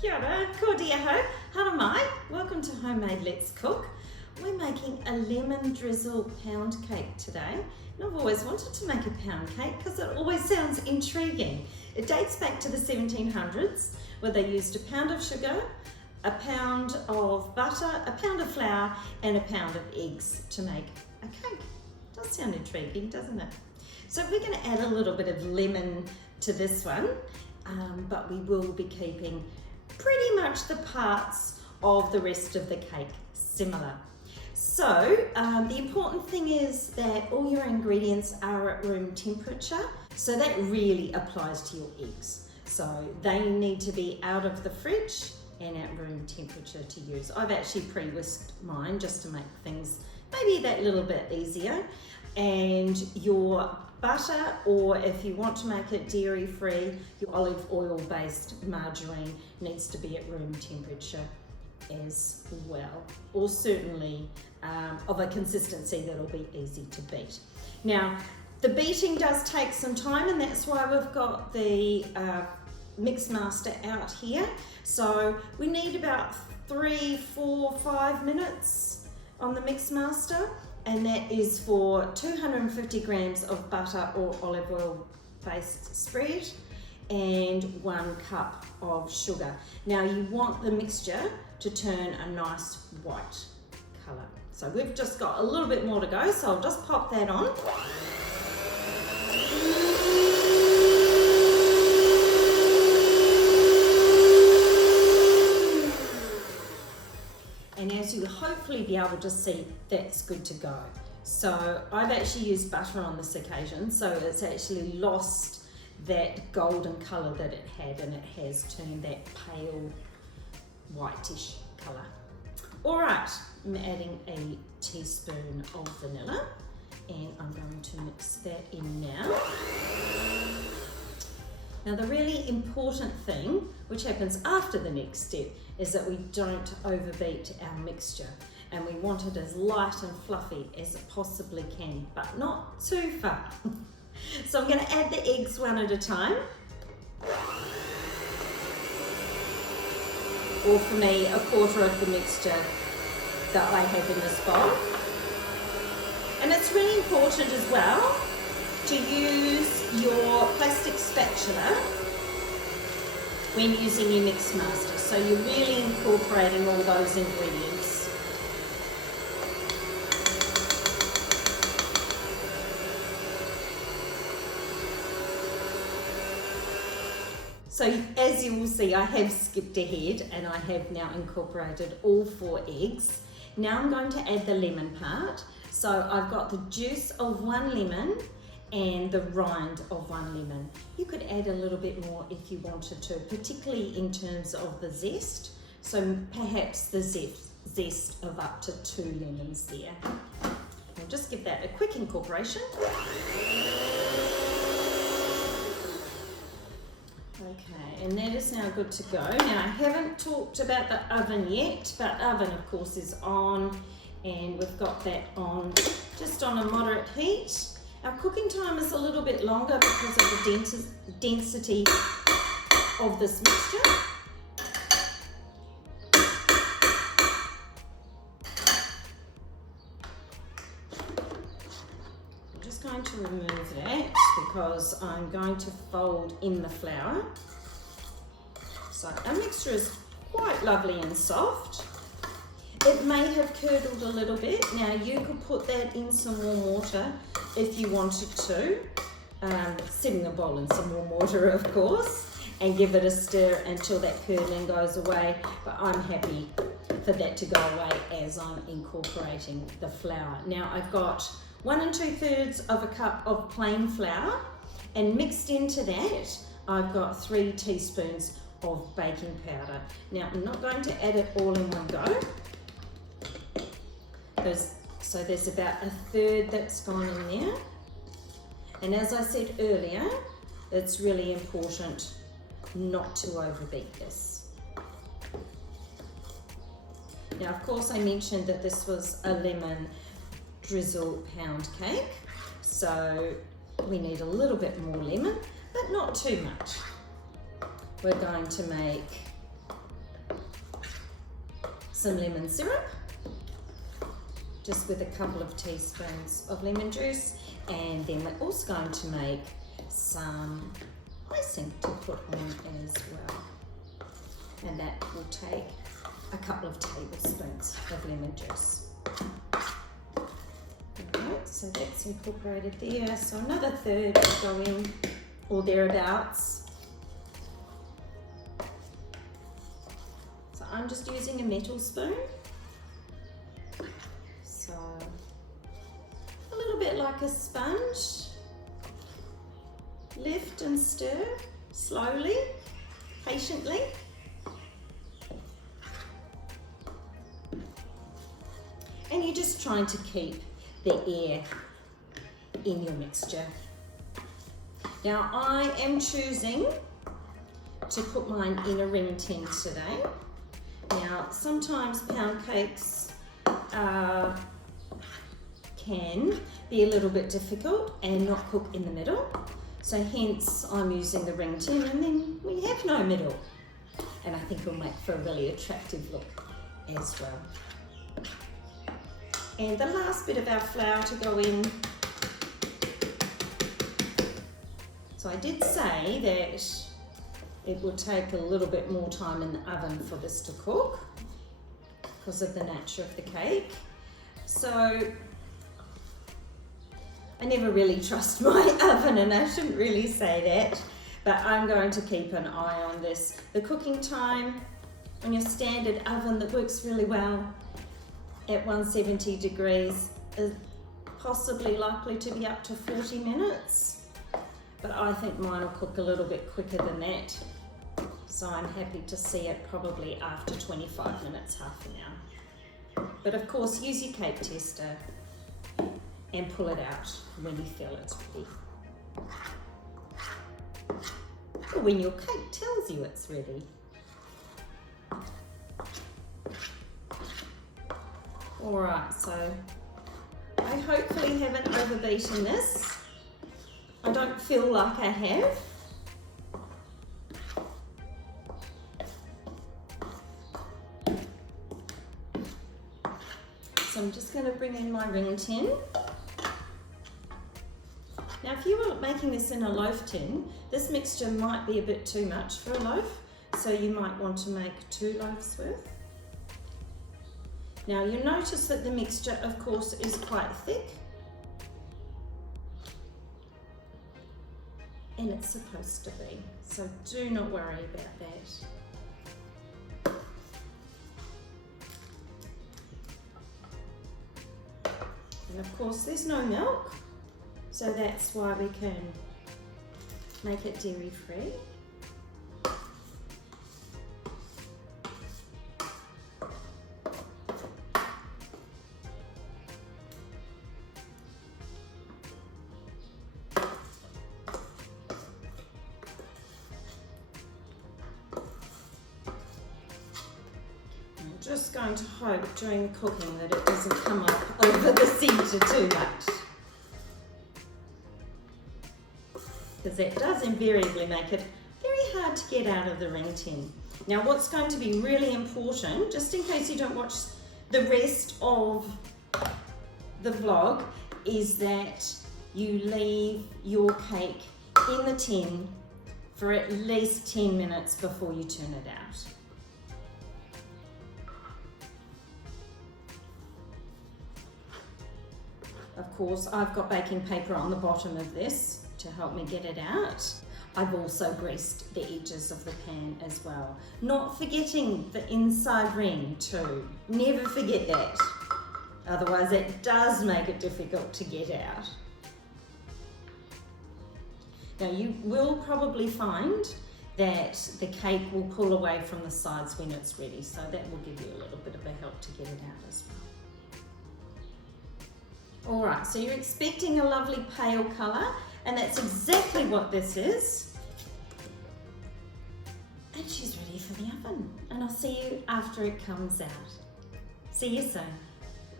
Kia ora, ko dia ho, hara mai. Welcome to Homemade Let's Cook. We're making a lemon drizzle pound cake today. And I've always wanted to make a pound cake because it always sounds intriguing. It dates back to the 1700s where they used a pound of sugar, a pound of butter, a pound of flour and a pound of eggs to make a cake. Does sound intriguing, doesn't it? So we're going to add a little bit of lemon to this one, but we will be keeping pretty much the parts of the rest of the cake similar. So the important thing is that all your ingredients are at room temperature, so that really applies to your eggs. So they need to be out of the fridge and at room temperature to use. I've actually pre-whisked mine just to make things maybe that little bit easier. And your butter, or if you want to make it dairy free, your olive oil based margarine needs to be at room temperature as well, or certainly of a consistency that'll be easy to beat. Now the beating does take some time, and that's why we've got the mix master out here. So we need about 3, 4, 5 minutes on the mix master, and that is for 250 grams of butter or olive oil based spread and 1 cup of sugar. Now you want the mixture to turn a nice white colour. So we've just got a little bit more to go, so I'll just pop that on. And as you'll hopefully be able to see, that's good to go. So I've actually used butter on this occasion, so it's actually lost that golden colour that it had, and it has turned that pale whitish colour. All right, I'm adding a teaspoon of vanilla, and I'm going to mix that in now. Now the really important thing, which happens after the next step, is that we don't overbeat our mixture, and we want it as light and fluffy as it possibly can, but not too far. So I'm going to add the eggs one at a time. Or for me, a quarter of the mixture that I have in this bowl. And it's really important as well to use your plastic spatula when using your mix master, so you're really incorporating all those ingredients. So as you will see, I have skipped ahead and I have now incorporated all 4 eggs. Now I'm going to add the lemon part. So I've got the juice of 1 lemon and the rind of 1 lemon. You could add a little bit more if you wanted to, particularly in terms of the zest. So perhaps the zest of up to 2 lemons there. I'll just give that a quick incorporation. Okay, and that is now good to go. Now I haven't talked about the oven yet, but oven of course is on, and we've got that on just on a moderate heat. Our cooking time is a little bit longer because of the density of this mixture. I'm just going to remove that because I'm going to fold in the flour. So our mixture is quite lovely and soft. It may have curdled a little bit. Now you could put that in some warm water if you wanted to, setting the bowl in some warm water of course, and give it a stir until that curdling goes away, but I'm happy for that to go away as I'm incorporating the flour. Now I've got 1 2/3 of a cup of plain flour, and mixed into that I've got 3 teaspoons of baking powder. Now I'm not going to add it all in one go. So there's about 1/3 that's gone in there. And as I said earlier, it's really important not to overbeat this. Now of course I mentioned that this was a lemon drizzle pound cake, so we need a little bit more lemon, but not too much. We're going to make some lemon syrup, just with a couple of teaspoons of lemon juice, and then we're also going to make some icing to put on as well. And that will take a couple of tablespoons of lemon juice. Alright, so that's incorporated there. So another third will go in, or thereabouts. So I'm just using a metal spoon. So a little bit like a sponge. Lift and stir slowly, patiently. And you're just trying to keep the air in your mixture. Now I am choosing to put mine in a ring tin today. Now sometimes pound cakes can be a little bit difficult and not cook in the middle. So hence I'm using the ring tin, and then we have no middle. And I think it'll make for a really attractive look as well. And the last bit of our flour to go in. So I did say that it would take a little bit more time in the oven for this to cook because of the nature of the cake. So I never really trust my oven, and I shouldn't really say that, but I'm going to keep an eye on this. The cooking time on your standard oven that works really well at 170 degrees is possibly likely to be up to 40 minutes, but I think mine will cook a little bit quicker than that. So I'm happy to see it probably after 25 minutes, half an hour. But of course, use your cake tester and pull it out when you feel it's ready. Or when your cake tells you it's ready. Alright, so I hopefully haven't overbeaten this. I don't feel like I have. So I'm just going to bring in my ring tin. Now if you were making this in a loaf tin, this mixture might be a bit too much for a loaf, so you might want to make 2 loaves worth. Now you'll notice that the mixture, of course, is quite thick, and it's supposed to be, so do not worry about that. And of course there's no milk, so that's why we can make it dairy free. Just going to hope during the cooking that it doesn't come up over the centre too much, because that does invariably make it very hard to get out of the ring tin. Now what's going to be really important, just in case you don't watch the rest of the vlog, is that you leave your cake in the tin for at least 10 minutes before you turn it out. Of course, I've got baking paper on the bottom of this to help me get it out. I've also greased the edges of the pan as well. Not forgetting the inside ring too. Never forget that. Otherwise it does make it difficult to get out. Now you will probably find that the cake will pull away from the sides when it's ready, so that will give you a little bit of a help to get it out as well. Alright, so you're expecting a lovely pale colour, and that's exactly what this is. And she's ready for the oven, and I'll see you after it comes out. See you soon.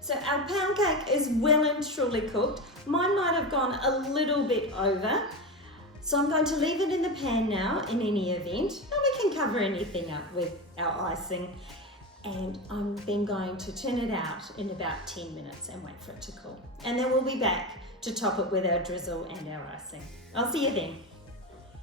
So our pound cake is well and truly cooked. Mine might have gone a little bit over, so I'm going to leave it in the pan now in any event, and we can cover anything up with our icing. and I'm then going to turn it out in about 10 minutes and wait for it to cool. And then we'll be back to top it with our drizzle and our icing. I'll see you then.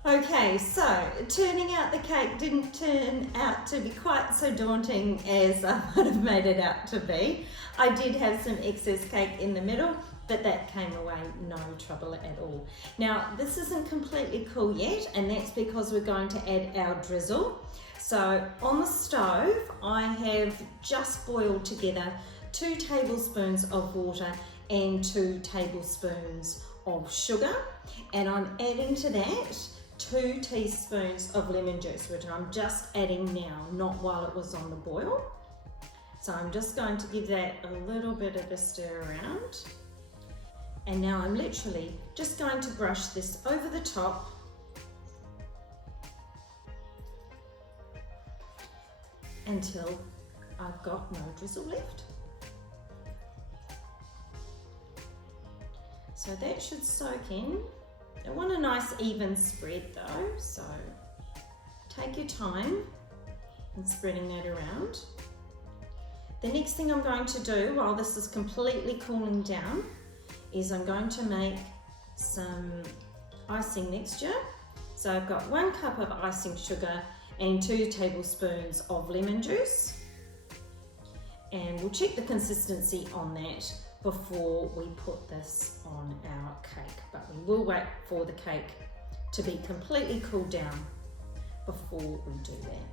Okay, so turning out the cake didn't turn out to be quite so daunting as I might have made it out to be. I did have some excess cake in the middle, but that came away no trouble at all. Now, this isn't completely cool yet, and that's because we're going to add our drizzle. So on the stove, I have just boiled together 2 tablespoons of water and 2 tablespoons of sugar, and I'm adding to that 2 teaspoons of lemon juice, which I'm just adding now, not while it was on the boil. So I'm just going to give that a little bit of a stir around. And now I'm literally just going to brush this over the top until I've got no drizzle left. So that should soak in. I want a nice even spread though, so take your time in spreading that around. The next thing I'm going to do while this is completely cooling down is I'm going to make some icing mixture. So I've got 1 cup of icing sugar and 2 tablespoons of lemon juice. And we'll check the consistency on that before we put this on our cake. But we will wait for the cake to be completely cooled down before we do that.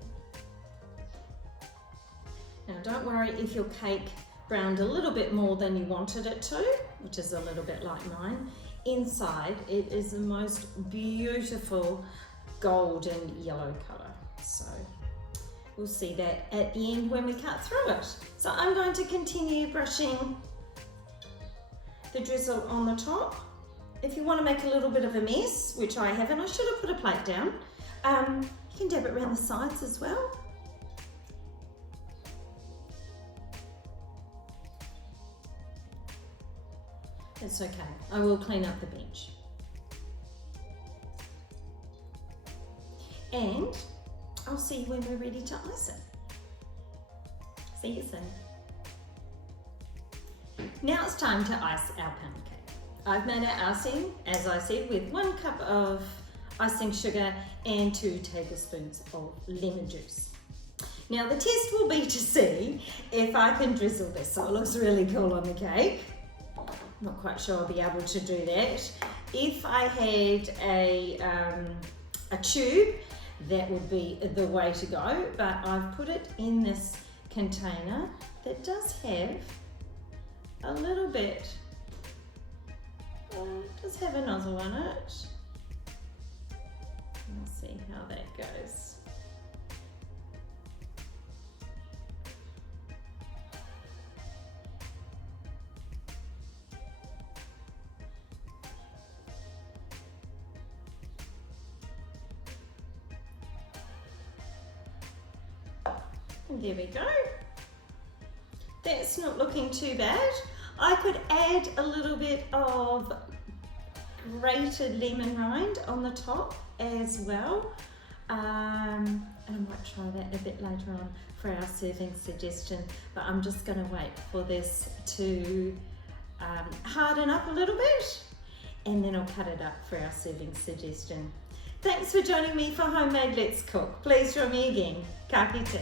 Now don't worry if your cake browned a little bit more than you wanted it to, which is a little bit like mine. Inside it is the most beautiful golden yellow colour. So we'll see that at the end when we cut through it. So I'm going to continue brushing the drizzle on the top. If you want to make a little bit of a mess, which I haven't, I should have put a plate down. You can dab it around the sides as well. It's okay, I will clean up the bench. And I'll see you when we're ready to ice it. See you soon. Now it's time to ice our pound cake. I've made our icing, as I said, with 1 cup of icing sugar and 2 tablespoons of lemon juice. Now the test will be to see if I can drizzle this, so it looks really cool on the cake. Not quite sure I'll be able to do that. If I had a tube, that would be the way to go, but I've put it in this container that does have a little bit, does have a nozzle on it. Let's see how that goes. And there we go. That's not looking too bad. I could add a little bit of grated lemon rind on the top as well. And I might try that a bit later on for our serving suggestion, but I'm just going to wait for this to harden up a little bit, and then I'll cut it up for our serving suggestion. Thanks for joining me for Homemade Let's Cook. Please join me again. Ka kite.